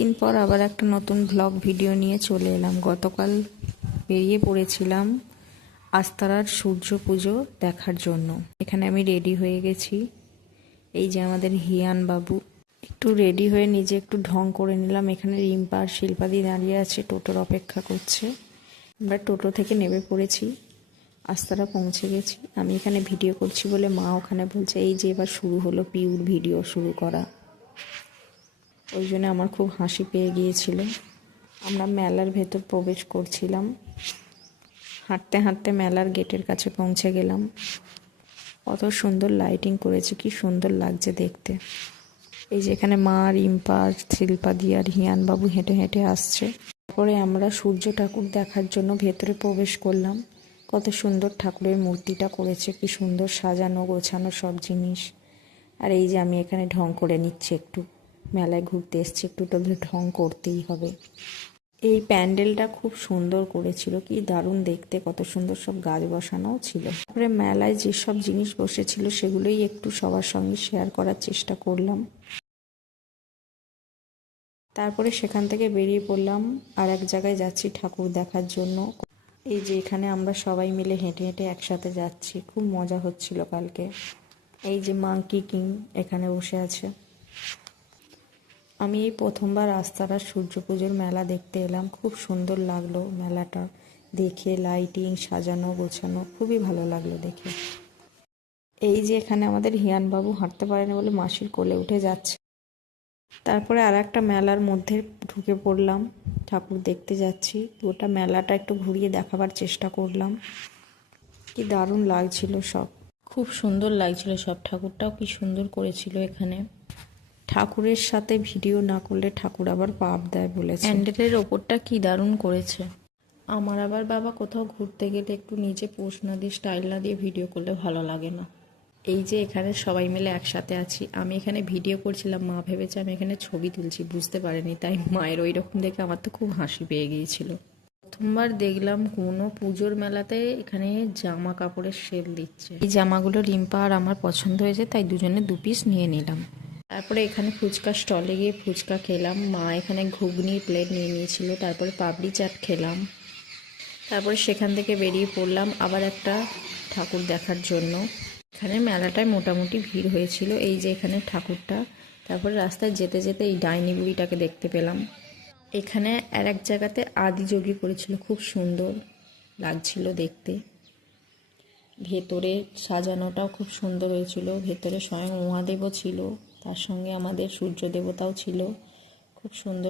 দিন পর আবার একটা নতুন ব্লগ ভিডিও নিয়ে চলে এলাম। গতকাল বেরিয়ে পড়েছিলাম আস্তারার সূর্য পুজো দেখার জন্য। এখানে আমি রেডি হয়ে গেছি। এই যে আমাদের হিয়ান বাবু, একটু রেডি হয়ে নিজে একটু ঢং করে নিলাম। এখানে রিম্পা আর শিল্পাদি দাঁড়িয়ে আছে, টোটোর অপেক্ষা করছে। আমরা টোটো থেকে নেমে পড়েছি, আস্তারা পৌঁছে গেছি। আমি এখানে ভিডিও করছি বলে মা ওখানে বলছে এই যে এবার শুরু হলো পিউর ভিডিও শুরু করা। ওই জন্য আমার খুব হাসি পেয়ে গিয়েছিল। আমরা মেলার ভেতর প্রবেশ করছিলাম, হাঁটতে হাঁটতে মেলার গেটের কাছে পৌঁছে গেলাম। কত সুন্দর লাইটিং করেছে, কি সুন্দর লাগছে দেখতে। এই যে এখানে মা, রিম্পা, শিল্পাদি আর হিয়ান বাবু হেঁটে হেঁটে আসছে। তারপরে আমরা সূর্য ঠাকুর দেখার জন্য ভেতরে প্রবেশ করলাম। কত সুন্দর ঠাকুরের মূর্তিটা করেছে, কি সুন্দর সাজানো গোছানো সব জিনিস। আর এই যে আমি এখানে ঢং করে নিচ্ছি, একটু মেলায় ঘুরতে এসছি, একটু তো ঢং করতেই হবে। এই প্যান্ডেলটা খুব সুন্দর করেছিল, কি দারুণ দেখতে, কত সুন্দর সব গাছ বসানোও ছিল। তারপরে মেলায় যেসব জিনিস বসেছিল সেগুলোই একটু সবার সঙ্গে শেয়ার করার চেষ্টা করলাম। তারপরে সেখান থেকে বেরিয়ে পড়লাম, আর এক জায়গায় যাচ্ছি ঠাকুর দেখার জন্য। এই যে এখানে আমরা সবাই মিলে হেঁটে হেঁটে একসাথে যাচ্ছি, খুব মজা হচ্ছিল কালকে। এই যে মাঙ্কি কিং এখানে বসে আছে। আমি এই প্রথমবার আস্তারা সূর্য পুজোর মেলা দেখতে এলাম, খুব সুন্দর লাগলো মেলাটা দেখে, লাইটিং সাজানো গোছানো, খুবই ভালো লাগলো দেখে। এই যে এখানে আমাদের হিয়ান বাবু হাঁটতে পারেনি বলে মাসির কোলে উঠে যাচ্ছে। তারপরে আর একটা মেলার মধ্যে ঢুকে পড়লাম, ঠাকুর দেখতে যাচ্ছি। গোটা মেলাটা একটু ঘুরিয়ে দেখাবার চেষ্টা করলাম। কি দারুণ লাগছিল সব, খুব সুন্দর লাগছিল সব। ঠাকুরটাও কি সুন্দর করেছিল এখানে। ঠাকুরের সাথে ভিডিও না করলে ঠাকুর আবার পাপ দেয় বলেছে। প্যান্ডেলের ওপরটা কি দারুণ করেছে। আমার আবার বাবা কোথাও ঘুরতে গেলে একটু নিজে পোজ না দিয়ে স্টাইল না দিয়ে ভিডিও করলে ভালো লাগে না। এই যে এখানে সবাই মিলে একসাথে আছি, আমি এখানে ভিডিও করছিলাম, মা ভেবেছে আমি এখানে ছবি তুলছি, বুঝতে পারেনি। তাই মায়ের ওই রকম দেখে আমার তো খুব হাসি পেয়ে গিয়েছিল। প্রথমবার দেখলাম কোনো পুজোর মেলাতে এখানে জামা কাপড়ের সেল দিচ্ছে। এই জামাগুলো রিম্পা আর আমার পছন্দ হয়েছে, তাই দুজনে 2 পিস নিয়ে নিলাম। তারপরে এখানে ফুচকা স্টলে গিয়ে ফুচকা খেলাম। মা এখানে ঘুগনির প্লেট নিয়ে নিয়েছিল। তারপরে পাপড়ি চাট খেলাম। তারপরে সেখান থেকে বেরিয়ে পড়লাম আবার একটা ঠাকুর দেখার জন্য। এখানে মেলাটায় মোটামুটি ভিড় হয়েছিল। এই যে এখানে ঠাকুরটা। তারপরে রাস্তায় যেতে যেতে এই ডাইনি বুড়িটাকে দেখতে পেলাম। এখানে আর এক জায়গাতে আদিযোগী করেছিল, খুব সুন্দর লাগছিল দেখতে। ভেতরে সাজানোটাও খুব সুন্দর হয়েছিল। ভেতরে স্বয়ং মহাদেবও ছিল, তার সঙ্গে আমাদের সূর্য দেবতাও ছিল, খুব সুন্দর।